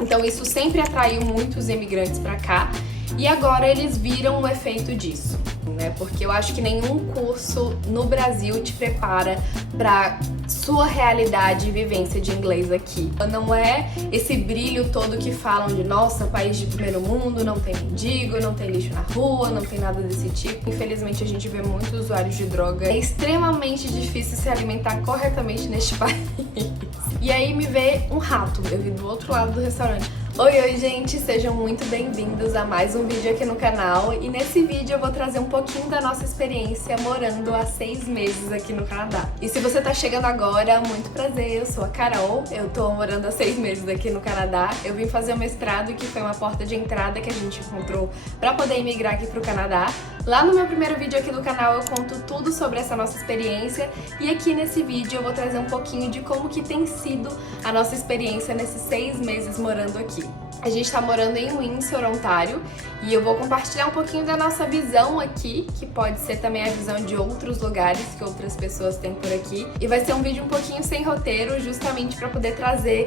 Então isso sempre atraiu muitos imigrantes para cá e agora eles viram o efeito disso, né? Porque eu acho que nenhum curso no Brasil te prepara para sua realidade e vivência de inglês aqui. Não é esse brilho todo que falam de nossa, país de primeiro mundo, não tem mendigo, não tem lixo na rua, não tem nada desse tipo. Infelizmente a gente vê muitos usuários de droga. É extremamente difícil se alimentar corretamente neste país. E aí me vê um rato, eu vi do outro lado do restaurante. Oi, gente, sejam muito bem-vindos a mais um vídeo aqui no canal. E nesse vídeo eu vou trazer um pouquinho da nossa experiência morando há 6 meses aqui no Canadá. E se você tá chegando agora, muito prazer, eu sou a Carol, eu tô morando há 6 meses aqui no Canadá. Eu vim fazer o mestrado, que foi uma porta de entrada que a gente encontrou pra poder imigrar aqui pro Canadá. Lá no meu primeiro vídeo aqui do canal eu conto tudo sobre essa nossa experiência e aqui nesse vídeo eu vou trazer um pouquinho de como que tem sido a nossa experiência nesses 6 meses morando aqui. A gente tá morando em Windsor, Ontário, e eu vou compartilhar um pouquinho da nossa visão aqui, que pode ser também a visão de outros lugares que outras pessoas têm por aqui. E vai ser um vídeo um pouquinho sem roteiro, justamente para poder trazer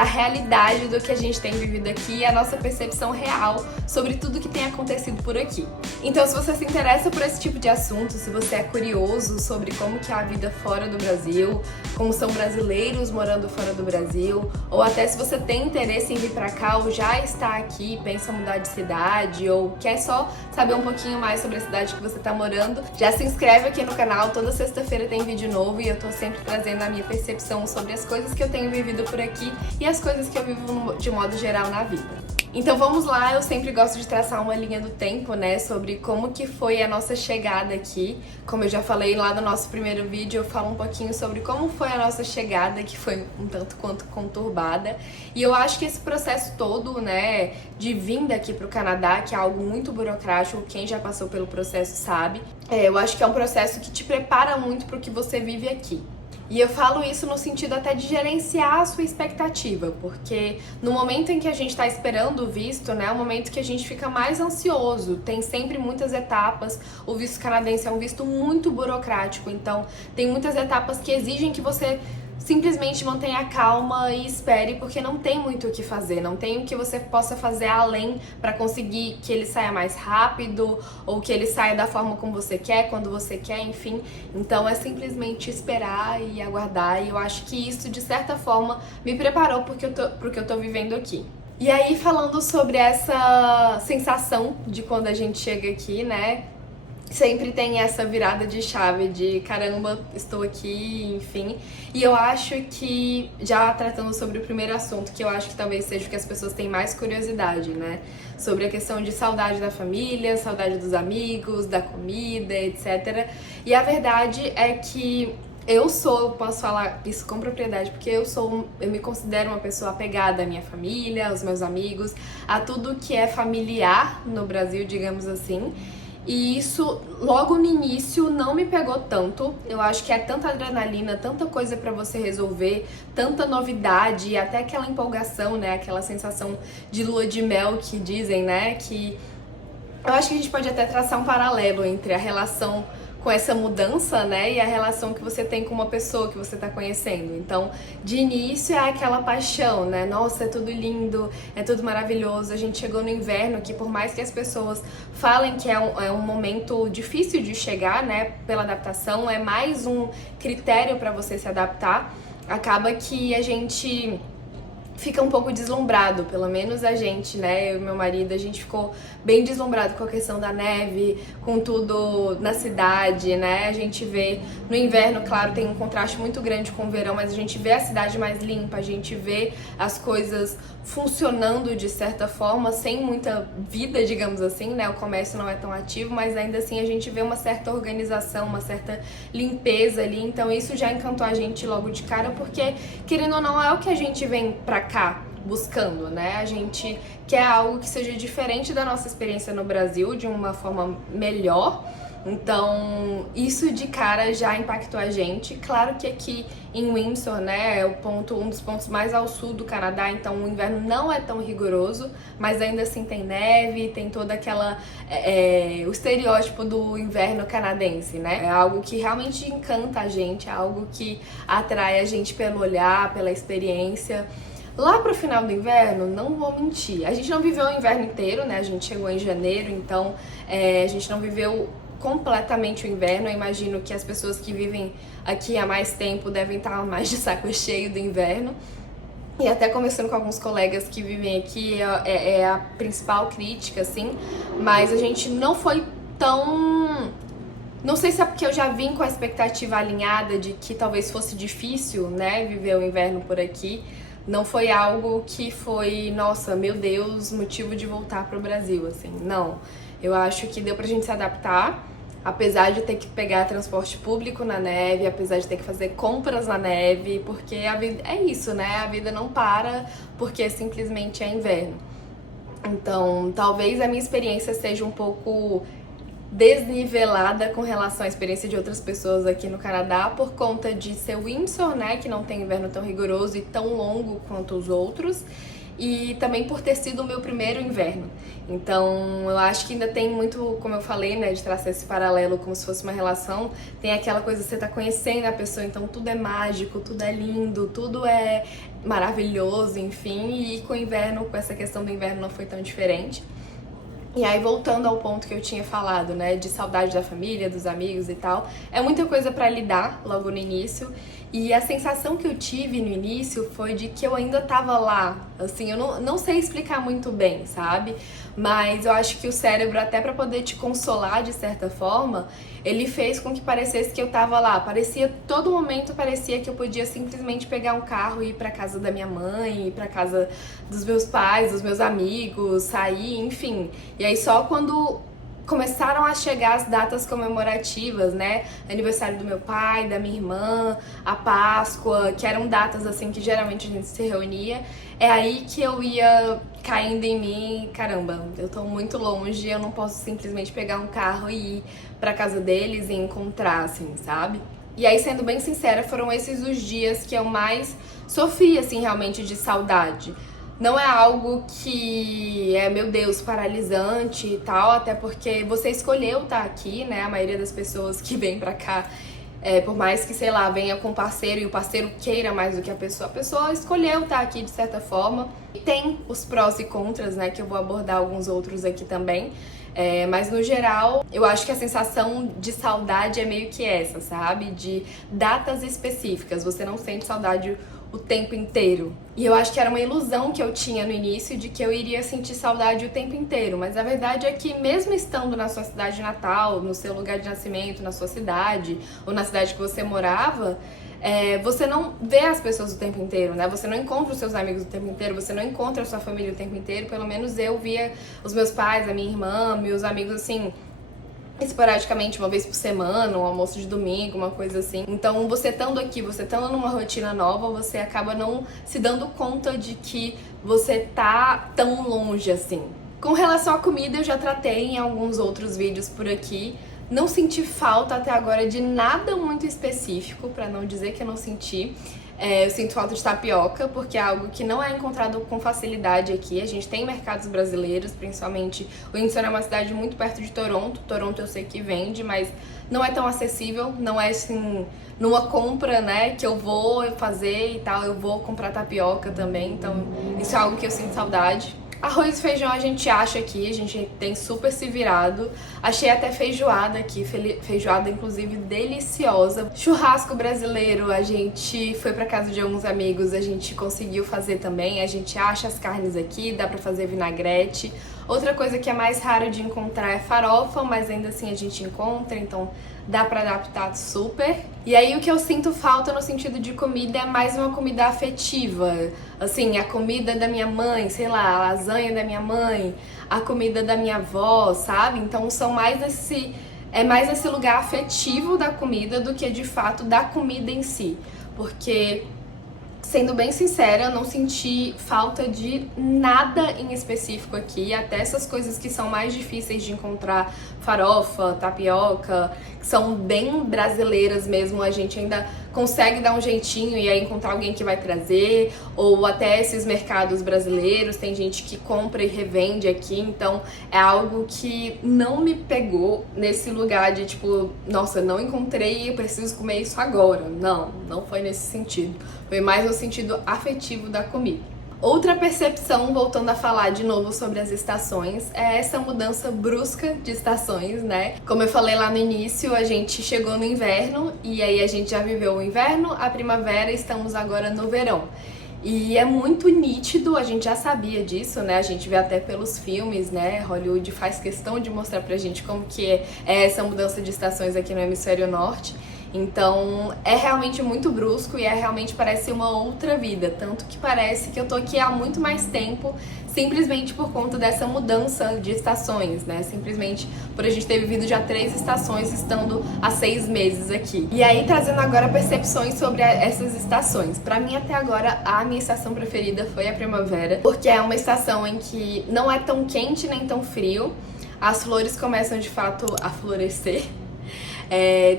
a realidade do que a gente tem vivido aqui e a nossa percepção real sobre tudo que tem acontecido por aqui. Então, se você se interessa por esse tipo de assunto, se você é curioso sobre como que é a vida fora do Brasil, como são brasileiros morando fora do Brasil, ou até se você tem interesse em vir para cá ou já está aqui, pensa em mudar de cidade ou quer só saber um pouquinho mais sobre a cidade que você está morando, já se inscreve aqui no canal. Toda sexta-feira tem vídeo novo e eu tô sempre trazendo a minha percepção sobre as coisas que eu tenho vivido por aqui e as coisas que eu vivo de modo geral na vida. Então vamos lá, eu sempre gosto de traçar uma linha do tempo, né, sobre como que foi a nossa chegada aqui. Como eu já falei lá no nosso primeiro vídeo, eu falo um pouquinho sobre como foi a nossa chegada, que foi um tanto quanto conturbada. E eu acho que esse processo todo, né, de vinda aqui pro Canadá, que é algo muito burocrático, quem já passou pelo processo sabe, eu acho que é um processo que te prepara muito pro que você vive aqui. E eu falo isso no sentido até de gerenciar a sua expectativa, porque no momento em que a gente está esperando o visto, né, é o momento que a gente fica mais ansioso, tem sempre muitas etapas, o visto canadense é um visto muito burocrático, então tem muitas etapas que exigem que você simplesmente mantenha calma e espere, porque não tem muito o que fazer, não tem o que você possa fazer além para conseguir que ele saia mais rápido ou que ele saia da forma como você quer, quando você quer, enfim. Então é simplesmente esperar e aguardar, e eu acho que isso de certa forma me preparou pro que eu tô vivendo aqui. E aí, falando sobre essa sensação de quando a gente chega aqui, né? Sempre tem essa virada de chave de caramba, estou aqui, enfim. E eu acho que, já tratando sobre o primeiro assunto, que eu acho que talvez seja o que as pessoas têm mais curiosidade, né? Sobre a questão de saudade da família, saudade dos amigos, da comida, etc. E a verdade é que eu posso falar isso com propriedade, porque eu me considero uma pessoa apegada à minha família, aos meus amigos, a tudo que é familiar no Brasil, digamos assim. E isso, logo no início, não me pegou tanto. Eu acho que é tanta adrenalina, tanta coisa pra você resolver, tanta novidade e até aquela empolgação, né? Aquela sensação de lua de mel que dizem, né? Que eu acho que a gente pode até traçar um paralelo entre a relação com essa mudança, né, e a relação que você tem com uma pessoa que você tá conhecendo. Então, de início é aquela paixão, né, nossa, é tudo lindo, é tudo maravilhoso. A gente chegou no inverno, que por mais que as pessoas falem que é um momento difícil de chegar, né, pela adaptação, é mais um critério para você se adaptar, acaba que a gente fica um pouco deslumbrado, pelo menos a gente, né, eu e meu marido, a gente ficou bem deslumbrado com a questão da neve, com tudo na cidade, né, a gente vê no inverno, claro, tem um contraste muito grande com o verão, mas a gente vê a cidade mais limpa, a gente vê as coisas funcionando de certa forma, sem muita vida, digamos assim, né, o comércio não é tão ativo, mas ainda assim a gente vê uma certa organização, uma certa limpeza ali, então isso já encantou a gente logo de cara, porque, querendo ou não, é o que a gente vem pra cá buscando, né? A gente quer algo que seja diferente da nossa experiência no Brasil, de uma forma melhor. Então, isso de cara já impactou a gente. Claro que aqui em Windsor, né, é um dos pontos mais ao sul do Canadá, então o inverno não é tão rigoroso, mas ainda assim tem neve, tem toda aquela o estereótipo do inverno canadense, né? É algo que realmente encanta a gente, é algo que atrai a gente pelo olhar, pela experiência. Lá pro final do inverno, não vou mentir, a gente não viveu o inverno inteiro, né? A gente chegou em janeiro, então a gente não viveu completamente o inverno. Eu imagino que as pessoas que vivem aqui há mais tempo devem estar mais de saco cheio do inverno. E até conversando com alguns colegas que vivem aqui, é a principal crítica, assim, mas a gente não foi tão... Não sei se é porque eu já vim com a expectativa alinhada de que talvez fosse difícil, né, viver o inverno por aqui. Não foi algo que foi, nossa, meu Deus, motivo de voltar pro Brasil, assim, não. Eu acho que deu pra gente se adaptar, apesar de ter que pegar transporte público na neve, apesar de ter que fazer compras na neve, porque a vida é isso, né? A vida não para porque simplesmente é inverno. Então, talvez a minha experiência seja um pouco desnivelada com relação à experiência de outras pessoas aqui no Canadá por conta de ser Windsor, né, que não tem inverno tão rigoroso e tão longo quanto os outros, e também por ter sido o meu primeiro inverno. Então, eu acho que ainda tem muito, como eu falei, né, de traçar esse paralelo como se fosse uma relação, tem aquela coisa de você tá conhecendo a pessoa, então tudo é mágico, tudo é lindo, tudo é maravilhoso, enfim, e com o inverno, com essa questão do inverno não foi tão diferente. E aí, voltando ao ponto que eu tinha falado, né, de saudade da família, dos amigos e tal, é muita coisa pra lidar logo no início. E a sensação que eu tive no início foi de que eu ainda tava lá. Assim, eu não sei explicar muito bem, sabe? Mas eu acho que o cérebro, até pra poder te consolar de certa forma, ele fez com que parecesse que eu tava lá. Todo momento parecia que eu podia simplesmente pegar um carro e ir pra casa da minha mãe, ir pra casa dos meus pais, dos meus amigos, sair, enfim. E aí só quando começaram a chegar as datas comemorativas, né? Aniversário do meu pai, da minha irmã, a Páscoa, que eram datas assim que geralmente a gente se reunia. É aí que eu ia caindo em mim, caramba, eu tô muito longe, eu não posso simplesmente pegar um carro e ir pra casa deles e encontrar, assim, sabe? E aí, sendo bem sincera, foram esses os dias que eu mais sofri, assim, realmente de saudade. Não é algo que é, meu Deus, paralisante e tal, até porque você escolheu estar aqui, né? A maioria das pessoas que vem pra cá, por mais que, sei lá, venha com o parceiro e o parceiro queira mais do que a pessoa escolheu estar aqui de certa forma. Tem os prós e contras, né? Que eu vou abordar alguns outros aqui também. Mas no geral, eu acho que a sensação de saudade é meio que essa, sabe? De datas específicas. Você não sente saudade o tempo inteiro. E eu acho que era uma ilusão que eu tinha no início de que eu iria sentir saudade o tempo inteiro. Mas a verdade é que mesmo estando na sua cidade natal, no seu lugar de nascimento, na sua cidade, ou na cidade que você morava, você não vê as pessoas o tempo inteiro, né? Você não encontra os seus amigos o tempo inteiro, você não encontra a sua família o tempo inteiro. Pelo menos eu via os meus pais, a minha irmã, meus amigos, assim, esporadicamente, uma vez por semana, um almoço de domingo, uma coisa assim. Então, você estando aqui, você estando numa rotina nova, você acaba não se dando conta de que você tá tão longe assim. Com relação à comida, eu já tratei em alguns outros vídeos por aqui. Não senti falta até agora de nada muito específico, pra não dizer que eu não senti. Eu sinto falta de tapioca, porque é algo que não é encontrado com facilidade aqui. A gente tem mercados brasileiros, principalmente o Windsor é uma cidade muito perto de Toronto. Toronto eu sei que vende, mas não é tão acessível. Não é assim, numa compra, né, que eu vou fazer e tal, eu vou comprar tapioca também. Então isso é algo que eu sinto saudade. Arroz e feijão a gente acha aqui, a gente tem super se virado. Achei até feijoada aqui, feijoada inclusive deliciosa. Churrasco brasileiro, a gente foi pra casa de alguns amigos, a gente conseguiu fazer também. A gente acha as carnes aqui, dá pra fazer vinagrete. Outra coisa que é mais raro de encontrar é farofa, mas ainda assim a gente encontra, então dá pra adaptar super. E aí o que eu sinto falta no sentido de comida é mais uma comida afetiva. Assim, a comida da minha mãe, sei lá, a lasanha da minha mãe, a comida da minha avó, sabe? Então são mais mais esse lugar afetivo da comida do que de fato da comida em si. Porque, sendo bem sincera, eu não senti falta de nada em específico aqui, até essas coisas que são mais difíceis de encontrar, farofa, tapioca, que são bem brasileiras mesmo, a gente ainda consegue dar um jeitinho e aí encontrar alguém que vai trazer, ou até esses mercados brasileiros, tem gente que compra e revende aqui, então é algo que não me pegou nesse lugar de tipo, nossa, não encontrei, eu preciso comer isso agora. Não foi nesse sentido. Foi mais no sentido afetivo da comida. Outra percepção, voltando a falar de novo sobre as estações, é essa mudança brusca de estações, né? Como eu falei lá no início, a gente chegou no inverno e aí a gente já viveu o inverno, a primavera e estamos agora no verão. E é muito nítido, a gente já sabia disso, né? A gente vê até pelos filmes, né? Hollywood faz questão de mostrar pra gente como que é essa mudança de estações aqui no hemisfério norte. Então é realmente muito brusco e realmente parece uma outra vida. Tanto que parece que eu tô aqui há muito mais tempo, simplesmente por conta dessa mudança de estações, né? Simplesmente por a gente ter vivido já 3 estações estando há 6 meses aqui. E aí, trazendo agora percepções sobre essas estações. Pra mim, até agora, a minha estação preferida foi a primavera, porque é uma estação em que não é tão quente nem tão frio. As flores começam de fato a florescer.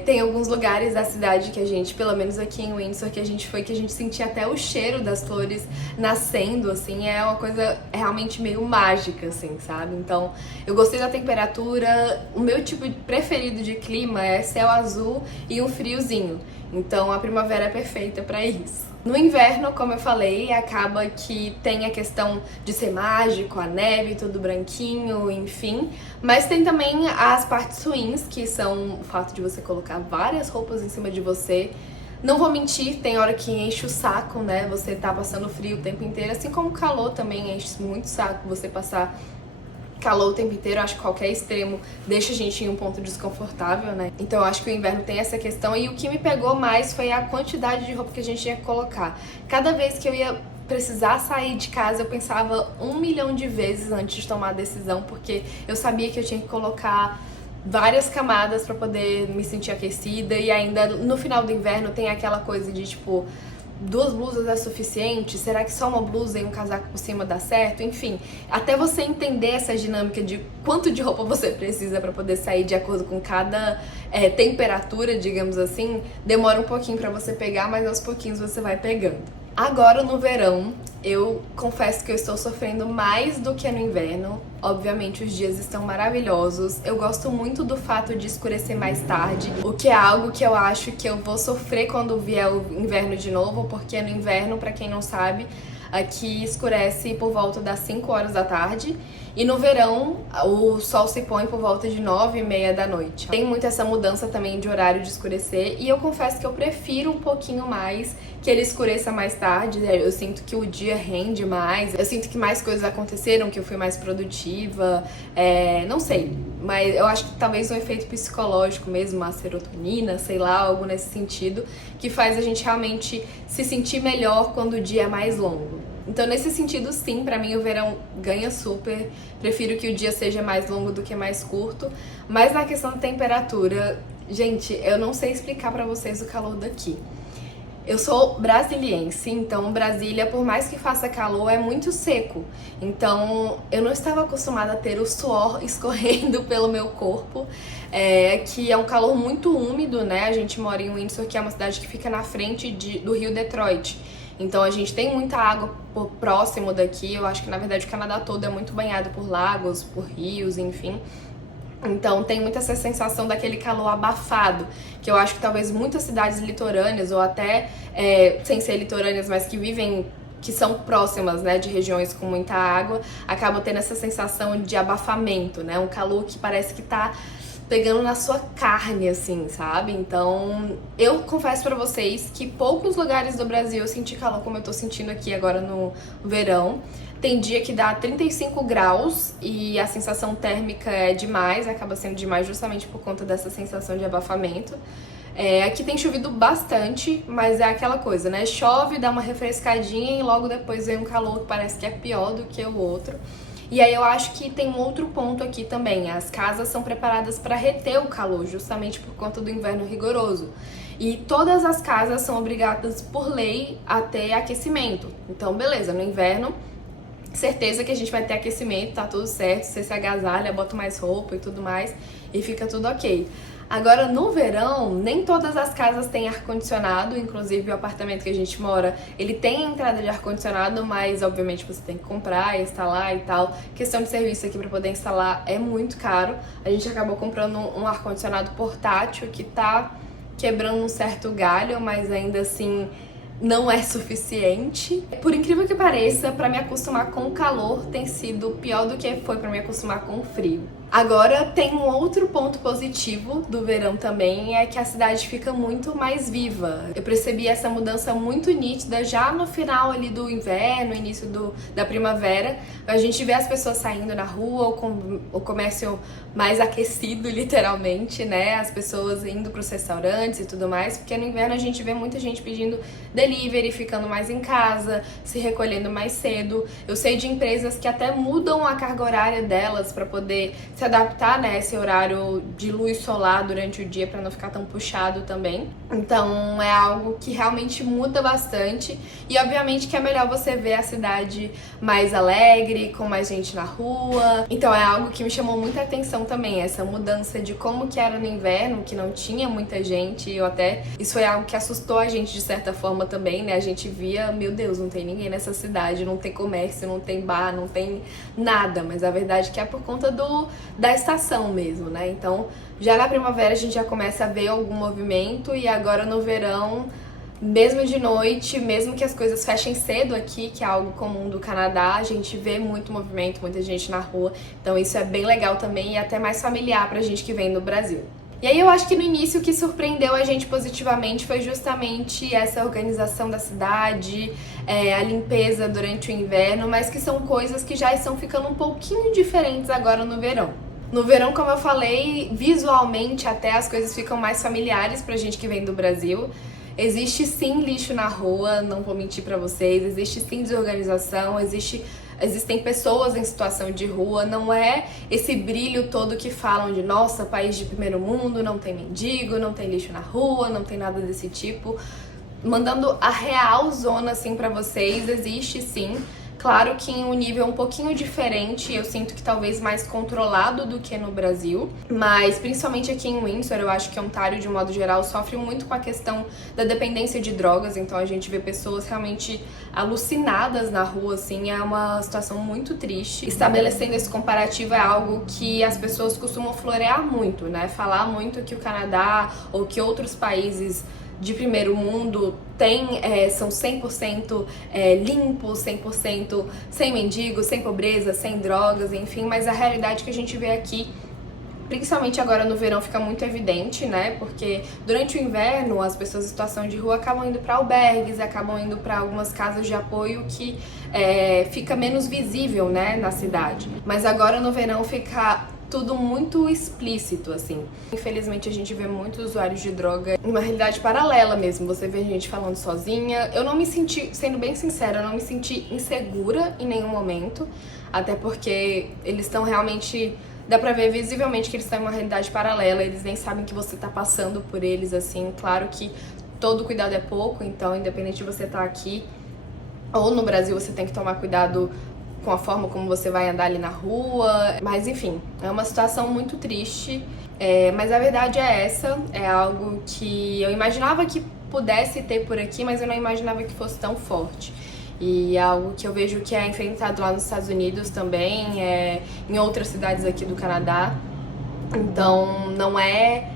Tem alguns lugares da cidade que a gente, pelo menos aqui em Windsor, que a gente foi, que a gente sentia até o cheiro das flores nascendo, assim, é uma coisa realmente meio mágica, assim, sabe? Então, eu gostei da temperatura, o meu tipo preferido de clima é céu azul e um friozinho, então a primavera é perfeita pra isso. No inverno, como eu falei, acaba que tem a questão de ser mágico, a neve, tudo branquinho, enfim. Mas tem também as partes ruins, que são o fato de você colocar várias roupas em cima de você. Não vou mentir, tem hora que enche o saco, né? Você tá passando frio o tempo inteiro, assim como o calor também enche muito o saco você passar calor o tempo inteiro. Eu acho que qualquer extremo deixa a gente em um ponto desconfortável, né? Então eu acho que o inverno tem essa questão. E o que me pegou mais foi a quantidade de roupa que a gente tinha que colocar. Cada vez que eu ia precisar sair de casa, eu pensava 1 milhão de vezes antes de tomar a decisão, porque eu sabia que eu tinha que colocar várias camadas pra poder me sentir aquecida. E ainda no final do inverno tem aquela coisa de tipo, 2 blusas é suficiente? Será que só uma blusa e um casaco por cima dá certo? Enfim, até você entender essa dinâmica de quanto de roupa você precisa pra poder sair de acordo com cada temperatura, digamos assim, demora um pouquinho pra você pegar, mas aos pouquinhos você vai pegando. Agora no verão, eu confesso que eu estou sofrendo mais do que no inverno. Obviamente os dias estão maravilhosos. Eu gosto muito do fato de escurecer mais tarde, o que é algo que eu acho que eu vou sofrer quando vier o inverno de novo, porque no inverno, pra quem não sabe, aqui escurece por volta das 5 horas da tarde. E no verão, o sol se põe por volta de 9h30 da noite. Tem muito essa mudança também de horário de escurecer. E eu confesso que eu prefiro um pouquinho mais que ele escureça mais tarde. Eu sinto que o dia rende mais. Eu sinto que mais coisas aconteceram, que eu fui mais produtiva. Não sei, mas eu acho que talvez um efeito psicológico mesmo, a serotonina, sei lá, algo nesse sentido, que faz a gente realmente se sentir melhor quando o dia é mais longo. Então, nesse sentido, sim, pra mim o verão ganha super. Prefiro que o dia seja mais longo do que mais curto. Mas na questão da temperatura, gente, eu não sei explicar pra vocês o calor daqui. Eu sou brasiliense, então Brasília, por mais que faça calor, é muito seco. Então, eu não estava acostumada a ter o suor escorrendo pelo meu corpo, que é um calor muito úmido, né? A gente mora em Windsor, que é uma cidade que fica na frente do rio Detroit. Então a gente tem muita água próximo daqui. Eu acho que na verdade o Canadá todo é muito banhado por lagos, por rios, enfim. Então tem muito essa sensação daquele calor abafado, que eu acho que talvez muitas cidades litorâneas, ou até sem ser litorâneas, mas que são próximas, né, de regiões com muita água, acabam tendo essa sensação de abafamento, né? Um calor que parece que tá pegando na sua carne, assim, sabe? Então, eu confesso pra vocês que poucos lugares do Brasil eu senti calor como eu tô sentindo aqui agora no verão. Tem dia que dá 35 graus e a sensação térmica é demais, acaba sendo demais justamente por conta dessa sensação de abafamento. Aqui tem chovido bastante, mas é aquela coisa, né? Chove, dá uma refrescadinha e logo depois vem um calor que parece que é pior do que o outro. E aí eu acho que tem um outro ponto aqui também. As casas são preparadas para reter o calor, justamente por conta do inverno rigoroso. E todas as casas são obrigadas por lei a ter aquecimento. Então, beleza, no inverno, certeza que a gente vai ter aquecimento, tá tudo certo. Você se agasalha, bota mais roupa e tudo mais, e fica tudo ok. Agora, no verão, nem todas as casas têm ar-condicionado, inclusive o apartamento que a gente mora, ele tem entrada de ar-condicionado, mas obviamente você tem que comprar, instalar e tal. Questão de serviço aqui para poder instalar é muito caro. A gente acabou comprando um ar-condicionado portátil que tá quebrando um certo galho, mas ainda assim não é suficiente. Por incrível que pareça, para me acostumar com o calor tem sido pior do que foi para me acostumar com o frio. Agora tem um outro ponto positivo do verão também, é que a cidade fica muito mais viva. Eu percebi essa mudança muito nítida já no final ali do inverno, início da primavera. A gente vê as pessoas saindo na rua, o comércio mais aquecido, literalmente, né? As pessoas indo para os restaurantes e tudo mais, porque no inverno a gente vê muita gente pedindo delivery, ficando mais em casa, se recolhendo mais cedo. Eu sei de empresas que até mudam a carga horária delas para poder se adaptar, né, esse horário de luz solar durante o dia para não ficar tão puxado também. Então é algo que realmente muda bastante e obviamente que é melhor você ver a cidade mais alegre, com mais gente na rua. Então é algo que me chamou muita atenção também, essa mudança de como que era no inverno, que não tinha muita gente. Isso foi algo que assustou a gente de certa forma também, né? A gente via, meu Deus, não tem ninguém nessa cidade, não tem comércio, não tem bar, não tem nada, mas a verdade é que é por conta da estação mesmo, né? Então, já na primavera a gente já começa a ver algum movimento e agora no verão, mesmo de noite, mesmo que as coisas fechem cedo aqui, que é algo comum do Canadá, a gente vê muito movimento, muita gente na rua. Então isso é bem legal também e até mais familiar pra gente que vem do Brasil. E aí eu acho que no início o que surpreendeu a gente positivamente foi justamente essa organização da cidade, a limpeza durante o inverno, mas que são coisas que já estão ficando um pouquinho diferentes agora no verão. No verão, como eu falei, visualmente até as coisas ficam mais familiares pra gente que vem do Brasil. Existe sim lixo na rua, não vou mentir pra vocês, existe sim desorganização, existem pessoas em situação de rua, não é esse brilho todo que falam de nossa, país de primeiro mundo, não tem mendigo, não tem lixo na rua, não tem nada desse tipo. Mandando a real zona assim pra vocês, existe sim. Claro que em um nível um pouquinho diferente, eu sinto que talvez mais controlado do que no Brasil, mas principalmente aqui em Windsor, eu acho que Ontário, de um modo geral, sofre muito com a questão da dependência de drogas, então a gente vê pessoas realmente alucinadas na rua, assim, é uma situação muito triste. Estabelecendo esse comparativo é algo que as pessoas costumam florear muito, né? Falar muito que o Canadá ou que outros países de primeiro mundo são 100% limpos, 100% sem mendigos, sem pobreza, sem drogas, enfim, mas a realidade que a gente vê aqui, principalmente agora no verão, fica muito evidente, né? Porque durante o inverno as pessoas em situação de rua acabam indo para albergues, acabam indo para algumas casas de apoio que fica menos visível, né, na cidade. Mas agora no verão fica tudo muito explícito, assim. Infelizmente a gente vê muitos usuários de droga em uma realidade paralela mesmo. Você vê gente falando sozinha. Eu não me senti, sendo bem sincera, eu não me senti insegura em nenhum momento. Até porque eles estão realmente... Dá pra ver visivelmente que eles estão em uma realidade paralela. Eles nem sabem que você tá passando por eles, assim. Claro que todo cuidado é pouco, então independente de você estar aqui ou no Brasil, você tem que tomar cuidado com a forma como você vai andar ali na rua, mas enfim, é uma situação muito triste, mas a verdade é essa, é algo que eu imaginava que pudesse ter por aqui, mas eu não imaginava que fosse tão forte. E é algo que eu vejo que é enfrentado lá nos Estados Unidos também, em outras cidades aqui do Canadá, então não é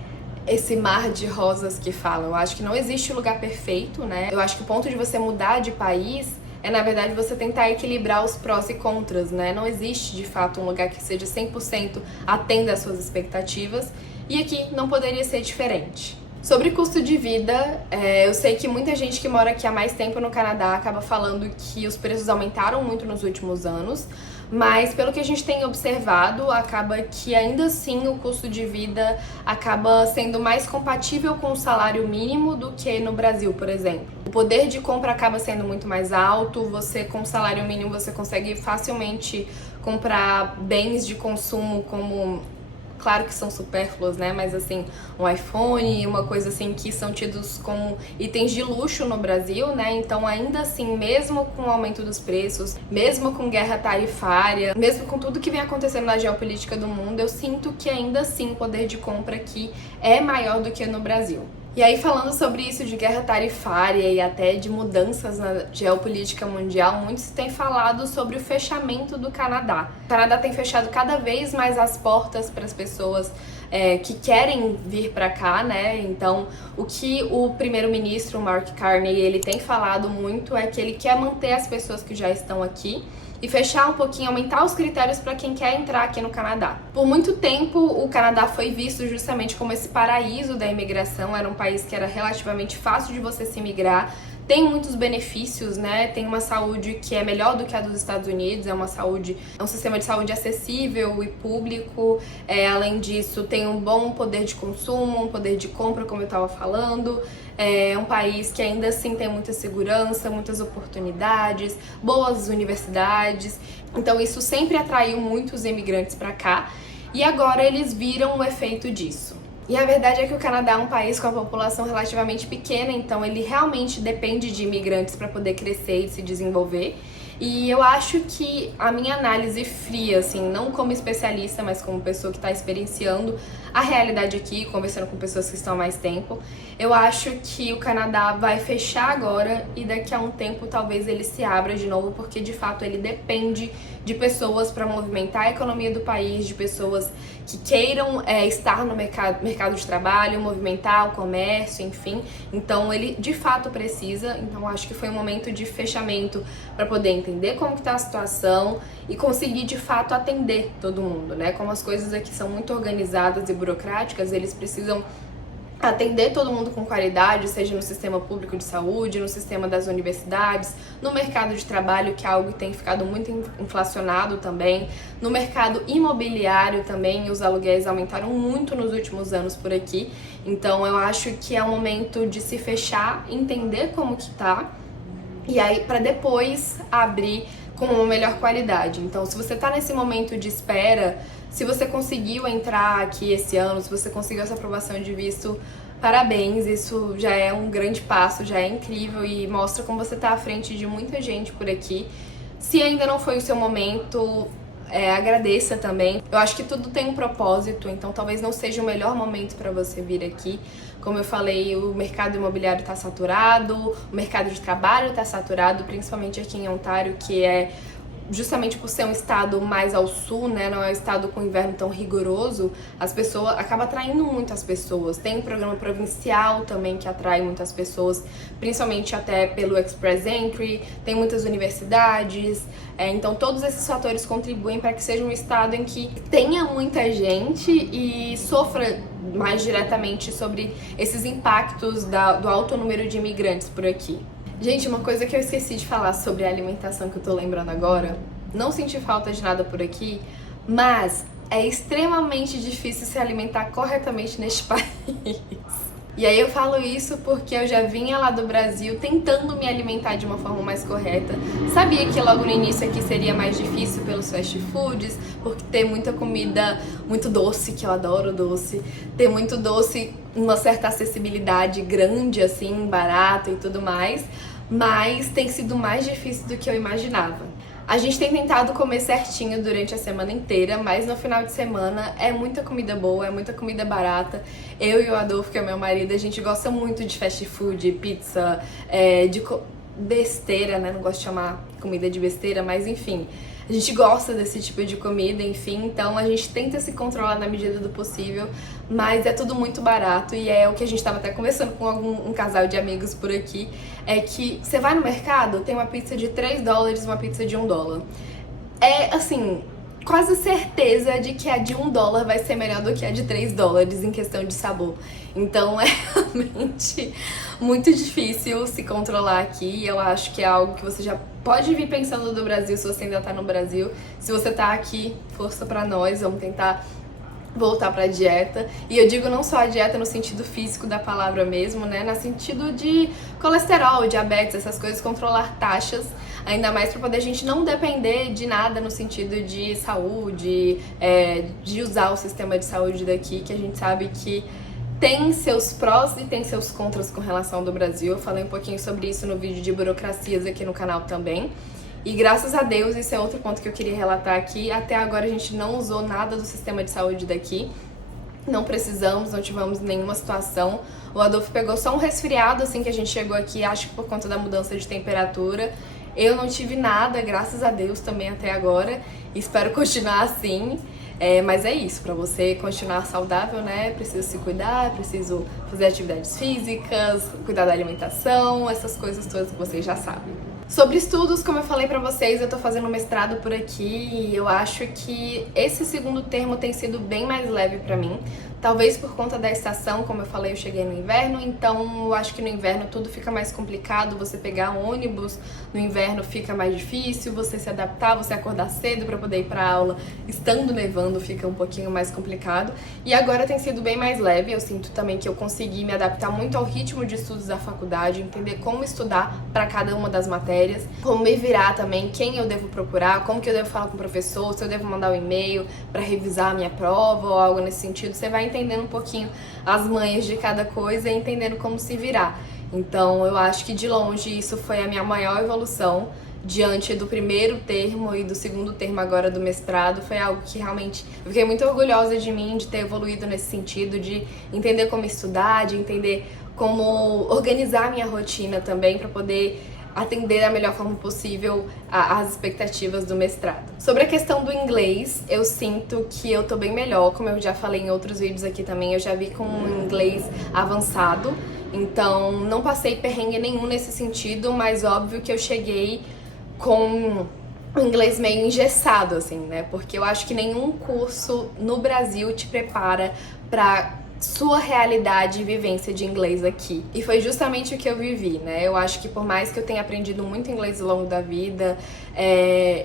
esse mar de rosas que falam. Eu acho que não existe lugar perfeito, né? Eu acho que o ponto de você mudar de país na verdade, você tentar equilibrar os prós e contras, né? Não existe, de fato, um lugar que seja 100% atenda às suas expectativas, e aqui não poderia ser diferente. Sobre custo de vida, eu sei que muita gente que mora aqui há mais tempo no Canadá acaba falando que os preços aumentaram muito nos últimos anos, mas pelo que a gente tem observado, acaba que ainda assim o custo de vida acaba sendo mais compatível com o salário mínimo do que no Brasil, por exemplo. O poder de compra acaba sendo muito mais alto, você com o salário mínimo você consegue facilmente comprar bens de consumo como... Claro que são supérfluos, né? Mas assim, um iPhone, uma coisa assim que são tidos como itens de luxo no Brasil, né? Então ainda assim, mesmo com o aumento dos preços, mesmo com guerra tarifária, mesmo com tudo que vem acontecendo na geopolítica do mundo, eu sinto que ainda assim o poder de compra aqui é maior do que no Brasil. E aí, falando sobre isso de guerra tarifária e até de mudanças na geopolítica mundial, muitos têm falado sobre o fechamento do Canadá. O Canadá tem fechado cada vez mais as portas para as pessoas que querem vir para cá, né? Então, o que o primeiro-ministro Mark Carney ele tem falado muito é que ele quer manter as pessoas que já estão aqui e fechar um pouquinho, aumentar os critérios para quem quer entrar aqui no Canadá. Por muito tempo, o Canadá foi visto justamente como esse paraíso da imigração, era um país que era relativamente fácil de você se imigrar, tem muitos benefícios, né? Tem uma saúde que é melhor do que a dos Estados Unidos, é um sistema de saúde acessível e público. Além disso, tem um bom poder de consumo, um poder de compra, como eu estava falando. É um país que ainda assim tem muita segurança, muitas oportunidades, boas universidades. Então isso sempre atraiu muitos imigrantes para cá e agora eles viram o efeito disso. E a verdade é que o Canadá é um país com a população relativamente pequena, então ele realmente depende de imigrantes para poder crescer e se desenvolver. E eu acho que a minha análise fria, assim, não como especialista, mas como pessoa que está experienciando a realidade aqui, conversando com pessoas que estão há mais tempo, eu acho que o Canadá vai fechar agora e daqui a um tempo talvez ele se abra de novo, porque de fato ele depende de pessoas para movimentar a economia do país, de pessoas que queiram estar no mercado de trabalho, movimentar o comércio, enfim. Então ele de fato precisa, então acho que foi um momento de fechamento para poder entender como que tá a situação e conseguir de fato atender todo mundo, né? Como as coisas aqui são muito organizadas e burocráticas, eles precisam atender todo mundo com qualidade, seja no sistema público de saúde, no sistema das universidades, no mercado de trabalho, que é algo que tem ficado muito inflacionado também, no mercado imobiliário também, os aluguéis aumentaram muito nos últimos anos por aqui, então eu acho que é um momento de se fechar, entender como que tá, e aí para depois abrir com uma melhor qualidade. Então, se você tá nesse momento de espera, se você conseguiu entrar aqui esse ano, se você conseguiu essa aprovação de visto, parabéns, isso já é um grande passo, já é incrível e mostra como você tá à frente de muita gente por aqui. Se ainda não foi o seu momento, agradeça também. Eu acho que tudo tem um propósito, então talvez não seja o melhor momento para você vir aqui. Como eu falei, o mercado imobiliário está saturado, o mercado de trabalho está saturado, principalmente aqui em Ontário, que é justamente por ser um estado mais ao sul, né, não é um estado com inverno tão rigoroso, as pessoas acaba atraindo muitas pessoas. Tem um programa provincial também que atrai muitas pessoas, principalmente até pelo Express Entry, tem muitas universidades, então todos esses fatores contribuem para que seja um estado em que tenha muita gente e sofra mais diretamente sobre esses impactos do alto número de imigrantes por aqui. Gente, uma coisa que eu esqueci de falar sobre a alimentação que eu tô lembrando agora, não senti falta de nada por aqui, mas é extremamente difícil se alimentar corretamente neste país. E aí eu falo isso porque eu já vinha lá do Brasil tentando me alimentar de uma forma mais correta. Sabia que logo no início aqui seria mais difícil pelos fast foods, porque ter muita comida, muito doce, que eu adoro doce, ter muito doce, uma certa acessibilidade grande, assim, barato e tudo mais, mas tem sido mais difícil do que eu imaginava. A gente tem tentado comer certinho durante a semana inteira, mas no final de semana é muita comida boa, é muita comida barata. Eu e o Adolfo, que é meu marido, a gente gosta muito de fast food, pizza, besteira, né? Não gosto de chamar comida de besteira, mas enfim. A gente gosta desse tipo de comida, enfim, então a gente tenta se controlar na medida do possível, mas é tudo muito barato e é o que a gente estava até conversando com um casal de amigos por aqui, é que você vai no mercado, tem uma pizza de $3, uma pizza de $1. É, assim, quase certeza de que a de $1 vai ser melhor do que a de $3 em questão de sabor. Então é realmente muito difícil se controlar aqui. Eu acho que é algo que você já pode vir pensando do Brasil se você ainda tá no Brasil. Se você tá aqui, força pra nós, vamos tentar voltar pra dieta. E eu digo não só a dieta no sentido físico da palavra mesmo, né? No sentido de colesterol, diabetes, essas coisas, controlar taxas. Ainda mais para poder a gente não depender de nada no sentido de saúde, de usar o sistema de saúde daqui, que a gente sabe que tem seus prós e tem seus contras com relação ao do Brasil. Eu falei um pouquinho sobre isso no vídeo de burocracias aqui no canal também. E graças a Deus, esse é outro ponto que eu queria relatar aqui, até agora a gente não usou nada do sistema de saúde daqui. não precisamos, não tivemos nenhuma situação. O Adolfo pegou só um resfriado assim que a gente chegou aqui, acho que por conta da mudança de temperatura. Eu não tive nada, graças a Deus também até agora. Espero continuar assim. Mas é isso, pra você continuar saudável, né? Preciso se cuidar, preciso fazer atividades físicas, cuidar da alimentação, essas coisas todas que vocês já sabem. Sobre estudos, como eu falei pra vocês, eu tô fazendo mestrado por aqui e eu acho que esse segundo termo tem sido bem mais leve pra mim. Talvez por conta da estação, como eu falei, eu cheguei no inverno, então eu acho que no inverno tudo fica mais complicado, você pegar um ônibus no inverno fica mais difícil, você se adaptar, você acordar cedo pra poder ir pra aula, estando nevando fica um pouquinho mais complicado. E agora tem sido bem mais leve, eu sinto também que eu consegui me adaptar muito ao ritmo de estudos da faculdade, entender como estudar pra cada uma das matérias, como me virar também, quem eu devo procurar, como que eu devo falar com o professor, se eu devo mandar um e-mail pra revisar a minha prova ou algo nesse sentido, você vai entendendo um pouquinho as manhas de cada coisa e entendendo como se virar. Então eu acho que de longe isso foi a minha maior evolução diante do primeiro termo e do segundo termo agora do mestrado. Foi algo que realmente eu fiquei muito orgulhosa de mim, de ter evoluído nesse sentido, de entender como estudar, de entender como organizar a minha rotina também para poder atender da melhor forma possível às expectativas do mestrado. Sobre a questão do inglês, eu sinto que eu tô bem melhor, como eu já falei em outros vídeos aqui também, eu já vi com um inglês avançado, então não passei perrengue nenhum nesse sentido, mas óbvio que eu cheguei com o inglês meio engessado, assim, né? Porque eu acho que nenhum curso no Brasil te prepara pra sua realidade e vivência de inglês aqui. E foi justamente o que eu vivi, né? Eu acho que por mais que eu tenha aprendido muito inglês ao longo da vida,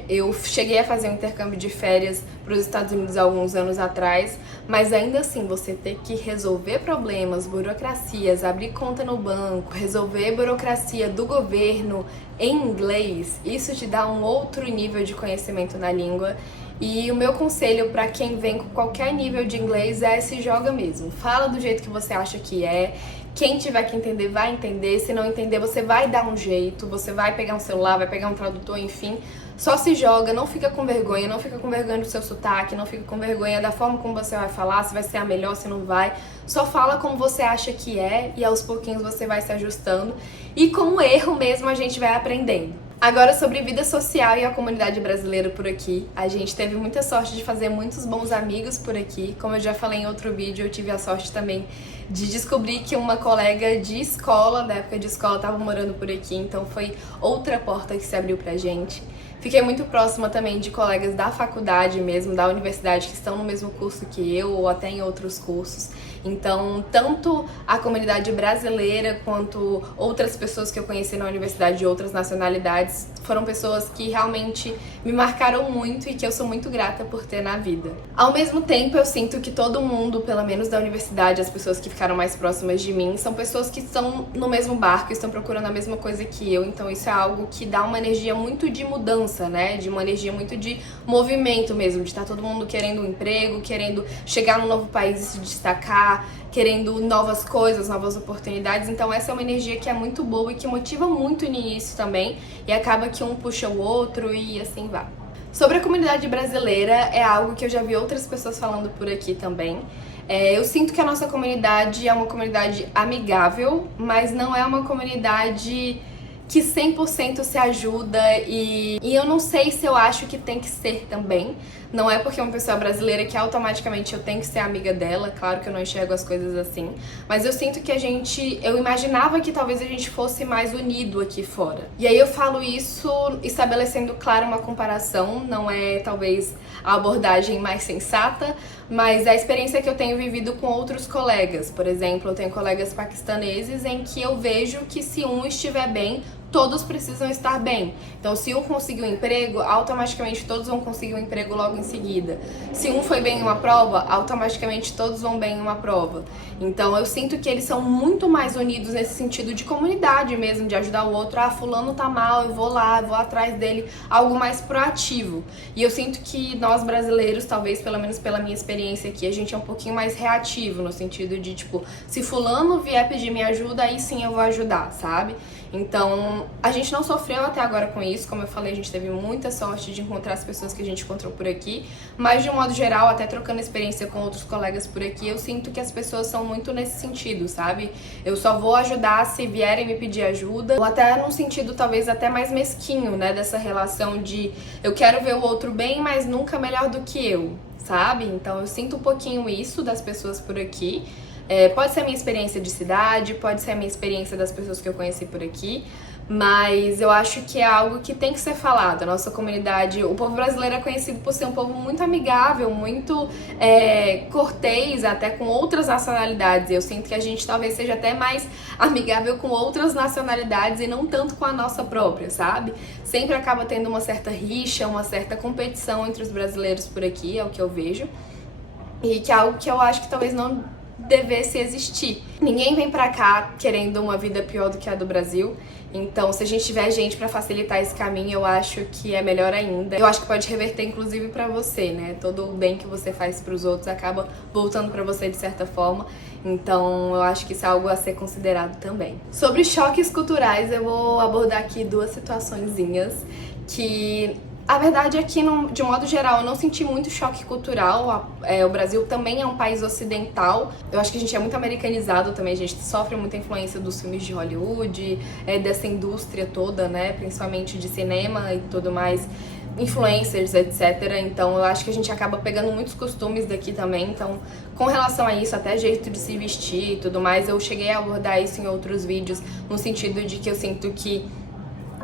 eu cheguei a fazer um intercâmbio de férias para os Estados Unidos há alguns anos atrás, mas ainda assim você ter que resolver problemas, burocracias, abrir conta no banco, resolver burocracia do governo em inglês, isso te dá um outro nível de conhecimento na língua. E o meu conselho pra quem vem com qualquer nível de inglês é se joga mesmo. Fala do jeito que você acha que é. Quem tiver que entender vai entender. Se não entender, você vai dar um jeito. Você vai pegar um celular, vai pegar um tradutor, enfim. Só se joga, não fica com vergonha. Não fica com vergonha do seu sotaque. Não fica com vergonha da forma como você vai falar. Se vai ser a melhor, se não vai. Só fala como você acha que é. E aos pouquinhos você vai se ajustando. E com o erro mesmo a gente vai aprendendo. Agora sobre vida social e a comunidade brasileira por aqui, a gente teve muita sorte de fazer muitos bons amigos por aqui. Como eu já falei em outro vídeo, eu tive a sorte também de descobrir que uma colega de escola, da época de escola, estava morando por aqui, então foi outra porta que se abriu pra gente. Fiquei muito próxima também de colegas da faculdade mesmo, da universidade, que estão no mesmo curso que eu ou até em outros cursos. Então, tanto a comunidade brasileira quanto outras pessoas que eu conheci na universidade de outras nacionalidades foram pessoas que realmente me marcaram muito e que eu sou muito grata por ter na vida. Ao mesmo tempo, eu sinto que todo mundo, pelo menos da universidade, as pessoas que ficaram mais próximas de mim, são pessoas que estão no mesmo barco, estão procurando a mesma coisa que eu. Então, isso é algo que dá uma energia muito de mudança, né? De uma energia muito de movimento mesmo, de estar todo mundo querendo um emprego, querendo chegar num novo país e se destacar, querendo novas coisas, novas oportunidades. Então essa é uma energia que é muito boa e que motiva muito no início também, e acaba que um puxa o outro e assim vai. Sobre a comunidade brasileira, é algo que eu já vi outras pessoas falando por aqui também. Eu sinto que a nossa comunidade é uma comunidade amigável, mas não é uma comunidade que 100% se ajuda e eu não sei se eu acho que tem que ser também. Não é porque é uma pessoa brasileira que automaticamente eu tenho que ser amiga dela, claro que eu não enxergo as coisas assim, mas eu sinto que eu imaginava que talvez a gente fosse mais unido aqui fora. E aí eu falo isso estabelecendo, claro, uma comparação, não é talvez a abordagem mais sensata, mas a experiência que eu tenho vivido com outros colegas. Por exemplo, eu tenho colegas paquistaneses em que eu vejo que se um estiver bem, todos precisam estar bem. Então, se um conseguiu um emprego, automaticamente todos vão conseguir um emprego logo em seguida. Se um foi bem em uma prova, automaticamente todos vão bem em uma prova. Então, eu sinto que eles são muito mais unidos nesse sentido de comunidade mesmo, de ajudar o outro. Ah, fulano tá mal, eu vou lá, eu vou atrás dele, algo mais proativo. E eu sinto que nós brasileiros, talvez, pelo menos pela minha experiência aqui, a gente é um pouquinho mais reativo, no sentido de, tipo, se fulano vier pedir minha ajuda, aí sim eu vou ajudar, sabe? Então, a gente não sofreu até agora com isso, como eu falei, a gente teve muita sorte de encontrar as pessoas que a gente encontrou por aqui, mas de um modo geral, até trocando experiência com outros colegas por aqui, eu sinto que as pessoas são muito nesse sentido, sabe? Eu só vou ajudar se vierem me pedir ajuda, ou até num sentido talvez até mais mesquinho, né, dessa relação de eu quero ver o outro bem, mas nunca melhor do que eu, sabe? Então eu sinto um pouquinho isso das pessoas por aqui. Pode ser a minha experiência de cidade, pode ser a minha experiência das pessoas que eu conheci por aqui, mas eu acho que é algo que tem que ser falado. A nossa comunidade, o povo brasileiro é conhecido por ser um povo muito amigável, muito cortês, até com outras nacionalidades. Eu sinto que a gente talvez seja até mais amigável com outras nacionalidades e não tanto com a nossa própria, sabe? Sempre acaba tendo uma certa rixa, uma certa competição entre os brasileiros por aqui, é o que eu vejo. E que é algo que eu acho que talvez não devesse existir. Ninguém vem pra cá querendo uma vida pior do que a do Brasil, então se a gente tiver gente pra facilitar esse caminho, eu acho que é melhor ainda. Eu acho que pode reverter inclusive pra você, né? Todo o bem que você faz pros outros acaba voltando pra você de certa forma, então eu acho que isso é algo a ser considerado também. Sobre choques culturais, eu vou abordar aqui duas situaçõezinhas que a verdade é que, de um modo geral, eu não senti muito choque cultural. O Brasil também é um país ocidental. Eu acho que a gente é muito americanizado também. A gente sofre muita influência dos filmes de Hollywood, dessa indústria toda, né? Principalmente de cinema e tudo mais, influencers, etc. Então eu acho que a gente acaba pegando muitos costumes daqui também. Então, com relação a isso, até jeito de se vestir e tudo mais, eu cheguei a abordar isso em outros vídeos, no sentido de que eu sinto que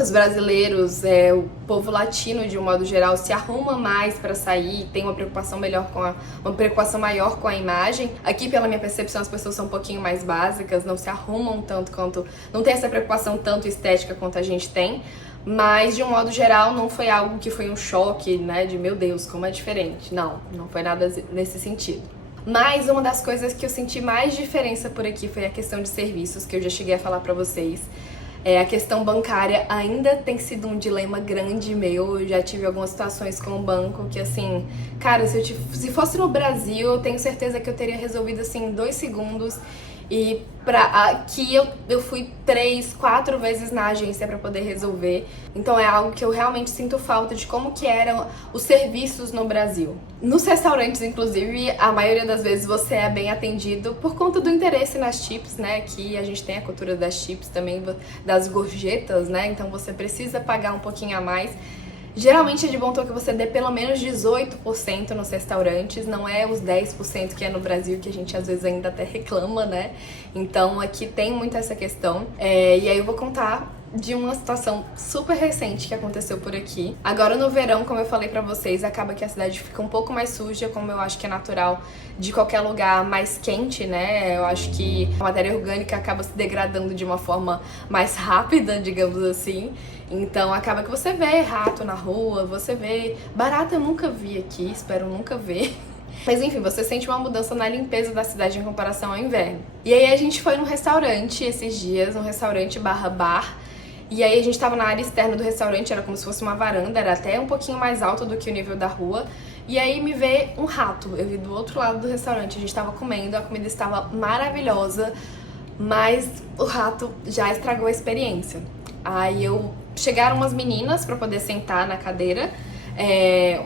os brasileiros, o povo latino de um modo geral, se arruma mais para sair, tem uma preocupação maior com a imagem. Aqui, pela minha percepção, as pessoas são um pouquinho mais básicas, não se arrumam tanto quanto, não tem essa preocupação tanto estética quanto a gente tem. Mas de um modo geral não foi algo que foi um choque, né, de meu Deus, como é diferente. Não foi nada nesse sentido. Mas uma das coisas que eu senti mais diferença por aqui foi a questão de serviços, que eu já cheguei a falar pra vocês. A questão bancária ainda tem sido um dilema grande meu. Eu já tive algumas situações com o banco que, assim, cara, se fosse no Brasil, eu tenho certeza que eu teria resolvido, assim, em 2 segundos. E aqui eu fui 3, 4 vezes na agência pra poder resolver. Então é algo que eu realmente sinto falta de como que eram os serviços no Brasil. Nos restaurantes, inclusive, a maioria das vezes você é bem atendido por conta do interesse nas tips, né? Aqui a gente tem a cultura das tips também, das gorjetas, né? Então você precisa pagar um pouquinho a mais. Geralmente é de bom tom que você dê pelo menos 18% nos restaurantes, não é os 10% que é no Brasil, que a gente às vezes ainda até reclama, né? Então aqui tem muito essa questão. E aí eu vou contar de uma situação super recente que aconteceu por aqui. Agora no verão, como eu falei pra vocês, acaba que a cidade fica um pouco mais suja, como eu acho que é natural de qualquer lugar mais quente, né? Eu acho que a matéria orgânica acaba se degradando de uma forma mais rápida, digamos assim. Então acaba que você vê rato na rua, você vê barata, eu nunca vi aqui, espero nunca ver. Mas enfim, você sente uma mudança na limpeza da cidade em comparação ao inverno. E aí a gente foi num restaurante esses dias, um restaurante barra bar. E aí a gente tava na área externa do restaurante, era como se fosse uma varanda, era até um pouquinho mais alto do que o nível da rua. E aí me veio um rato, eu vi do outro lado do restaurante, a gente tava comendo, a comida estava maravilhosa, mas o rato já estragou a experiência. Aí chegaram umas meninas pra poder sentar na cadeira,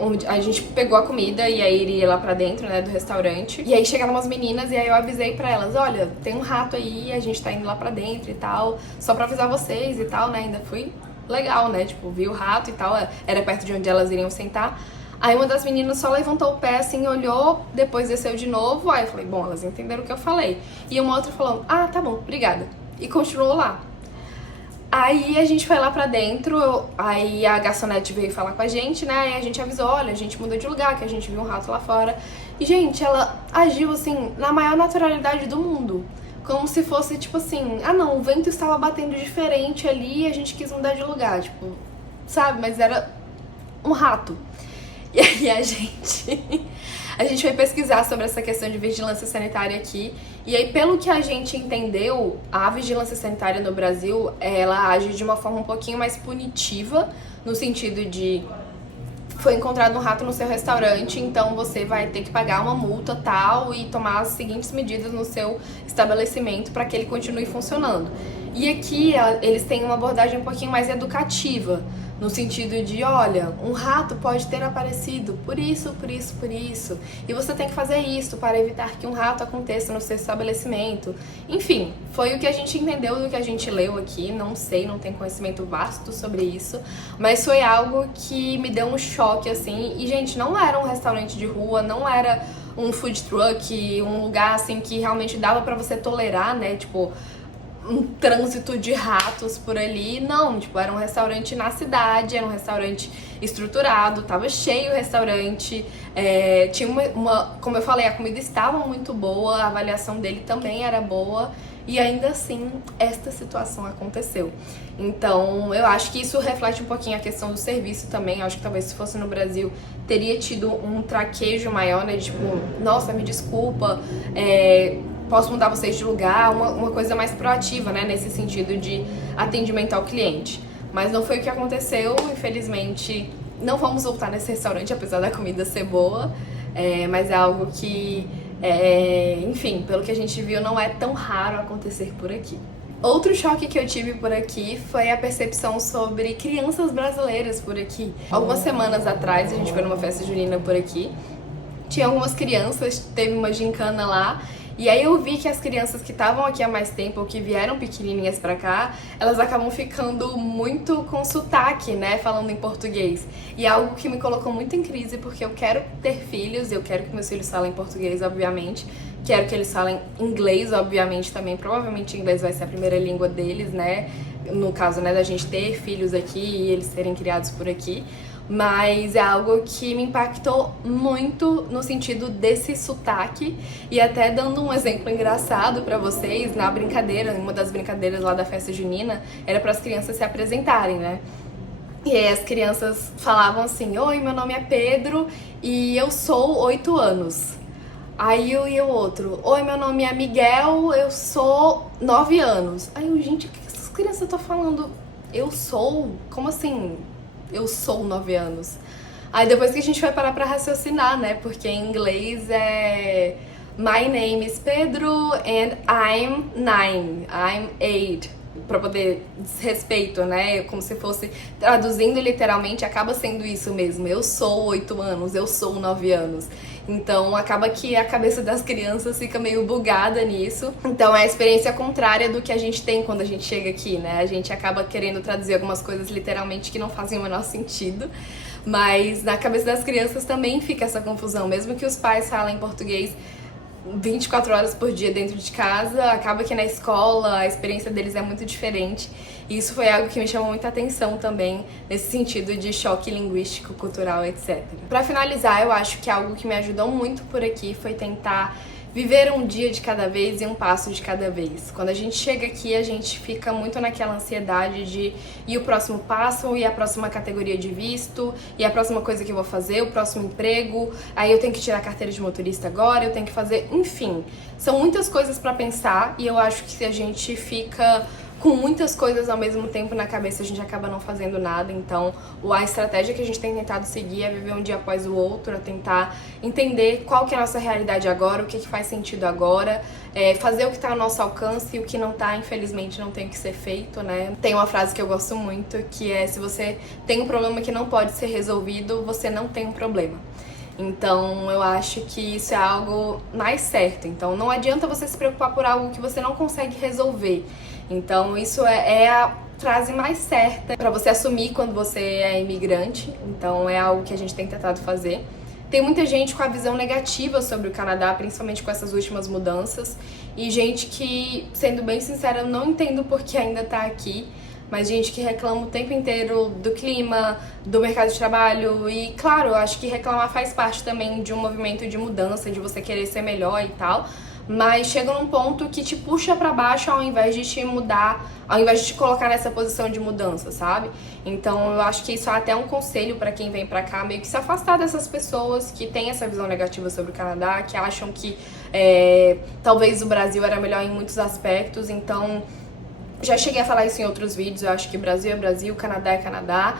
onde a gente pegou a comida e aí iria lá pra dentro, né, do restaurante. E aí chegaram umas meninas e aí eu avisei pra elas, olha, tem um rato aí, a gente tá indo lá pra dentro e tal, só pra avisar vocês e tal, né, ainda fui legal, né, tipo, vi o rato e tal, era perto de onde elas iriam sentar. Aí uma das meninas só levantou o pé assim, olhou, depois desceu de novo, aí eu falei, bom, elas entenderam o que eu falei. E uma outra falou, ah, tá bom, obrigada. E continuou lá. Aí a gente foi lá pra dentro, aí a garçonete veio falar com a gente, né, aí a gente avisou, olha, a gente mudou de lugar, que a gente viu um rato lá fora. E, gente, ela agiu, assim, na maior naturalidade do mundo. Como se fosse, tipo assim, ah não, o vento estava batendo diferente ali e a gente quis mudar de lugar, tipo, sabe? Mas era um rato. E aí a gente foi pesquisar sobre essa questão de vigilância sanitária aqui. E aí, pelo que a gente entendeu, a vigilância sanitária no Brasil, ela age de uma forma um pouquinho mais punitiva, no sentido de foi encontrado um rato no seu restaurante, então você vai ter que pagar uma multa tal e tomar as seguintes medidas no seu estabelecimento para que ele continue funcionando. E aqui eles têm uma abordagem um pouquinho mais educativa, no sentido de, olha, um rato pode ter aparecido por isso, por isso, por isso, e você tem que fazer isso para evitar que um rato aconteça no seu estabelecimento. Enfim, foi o que a gente entendeu do que a gente leu aqui, não sei, não tenho conhecimento vasto sobre isso, mas foi algo que me deu um choque, assim, e gente, não era um restaurante de rua, não era um food truck, um lugar, assim, que realmente dava pra você tolerar, né, tipo, um trânsito de ratos por ali, não, tipo, era um restaurante na cidade, era um restaurante estruturado, tava cheio o restaurante, tinha como eu falei, a comida estava muito boa, a avaliação dele também era boa, e ainda assim, esta situação aconteceu. Então, eu acho que isso reflete um pouquinho a questão do serviço também, eu acho que talvez se fosse no Brasil, teria tido um traquejo maior, né, de, tipo, nossa, me desculpa, posso mudar vocês de lugar, uma coisa mais proativa, né, nesse sentido de atendimento ao cliente. Mas não foi o que aconteceu, infelizmente, não vamos voltar nesse restaurante, apesar da comida ser boa, mas é algo que, enfim, pelo que a gente viu, não é tão raro acontecer por aqui. Outro choque que eu tive por aqui foi a percepção sobre crianças brasileiras por aqui. Algumas semanas atrás, a gente foi numa festa junina por aqui, tinha algumas crianças, teve uma gincana lá, e aí eu vi que as crianças que estavam aqui há mais tempo, ou que vieram pequenininhas pra cá, elas acabam ficando muito com sotaque, né, falando em português. E é algo que me colocou muito em crise, porque eu quero ter filhos, eu quero que meus filhos falem português, obviamente. Quero que eles falem inglês, obviamente, também. Provavelmente inglês vai ser a primeira língua deles, né, no caso, né, da gente ter filhos aqui e eles serem criados por aqui. Mas é algo que me impactou muito no sentido desse sotaque, e até dando um exemplo engraçado pra vocês, na brincadeira, uma das brincadeiras lá da festa junina, era para as crianças se apresentarem, né? E aí as crianças falavam assim: oi, meu nome é Pedro e eu sou 8 anos. Aí eu e o outro: oi, meu nome é Miguel, eu sou 9 anos. Aí eu, gente, o que essas crianças estão falando? Eu sou? Como assim? Eu sou 9 anos. Aí depois que a gente vai parar pra raciocinar, né? Porque em inglês é My name is Pedro and I'm 9, I'm 8. Pra poder desrespeito, né? Como se fosse, traduzindo literalmente, acaba sendo isso mesmo. Eu sou 8 anos, eu sou 9 anos. Então acaba que a cabeça das crianças fica meio bugada nisso. Então é a experiência contrária do que a gente tem quando a gente chega aqui, né? A gente acaba querendo traduzir algumas coisas literalmente que não fazem o menor sentido. Mas na cabeça das crianças também fica essa confusão. Mesmo que os pais falem português 24 horas por dia dentro de casa, acaba que na escola a experiência deles é muito diferente. E isso foi algo que me chamou muita atenção também, nesse sentido de choque linguístico, cultural, etc. Pra finalizar, eu acho que algo que me ajudou muito por aqui foi tentar viver um dia de cada vez e um passo de cada vez. Quando a gente chega aqui, a gente fica muito naquela ansiedade de e o próximo passo, e a próxima categoria de visto, e a próxima coisa que eu vou fazer, o próximo emprego, aí eu tenho que tirar a carteira de motorista agora, eu tenho que fazer, enfim. São muitas coisas pra pensar, e eu acho que se a gente fica com muitas coisas ao mesmo tempo na cabeça, a gente acaba não fazendo nada. Então a estratégia que a gente tem tentado seguir é viver um dia após o outro, é tentar entender qual que é a nossa realidade agora, o que faz sentido agora, fazer o que está ao nosso alcance, e o que não tá, infelizmente, não tem que ser feito, né? Tem uma frase que eu gosto muito, que é: se você tem um problema que não pode ser resolvido, você não tem um problema. Então eu acho que isso é algo mais certo. Então não adianta você se preocupar por algo que você não consegue resolver. Então isso é a frase mais certa pra você assumir quando você é imigrante. Então é algo que a gente tem tentado fazer. Tem muita gente com a visão negativa sobre o Canadá, principalmente com essas últimas mudanças, e gente que, sendo bem sincera, eu não entendo porque ainda tá aqui, mas gente que reclama o tempo inteiro do clima, do mercado de trabalho. E claro, eu acho que reclamar faz parte também de um movimento de mudança, de você querer ser melhor e tal, mas chega num ponto que te puxa pra baixo ao invés de te mudar, ao invés de te colocar nessa posição de mudança, sabe? Então eu acho que isso é até um conselho pra quem vem pra cá, meio que se afastar dessas pessoas que têm essa visão negativa sobre o Canadá, que acham que talvez o Brasil era melhor em muitos aspectos. Então já cheguei a falar isso em outros vídeos, eu acho que Brasil é Brasil, Canadá é Canadá.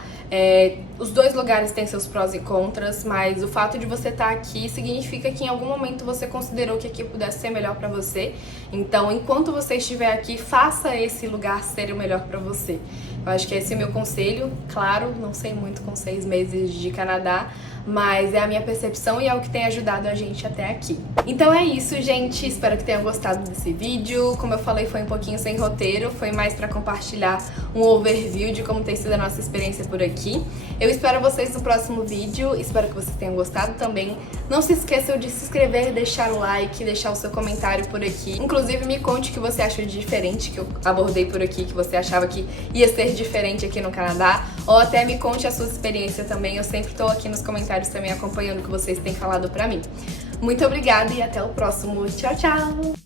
Os dois lugares têm seus prós e contras, mas o fato de você estar aqui significa que em algum momento você considerou que aqui pudesse ser melhor pra você. Então, enquanto você estiver aqui, faça esse lugar ser o melhor pra você. Eu acho que esse é o meu conselho. Claro, não sei muito com 6 meses de Canadá, mas é a minha percepção e é o que tem ajudado a gente até aqui. Então é isso, gente. Espero que tenham gostado desse vídeo. Como eu falei, foi um pouquinho sem roteiro, foi mais pra compartilhar um overview de como tem sido a nossa experiência por aqui. Eu espero vocês no próximo vídeo, espero que vocês tenham gostado também. Não se esqueçam de se inscrever, deixar o like, deixar o seu comentário por aqui. Inclusive, me conte o que você achou de diferente que eu abordei por aqui, que você achava que ia ser diferente aqui no Canadá, ou até me conte a sua experiência também. Eu sempre tô aqui nos comentários também acompanhando o que vocês têm falado pra mim. Muito obrigada e até o próximo. Tchau, tchau!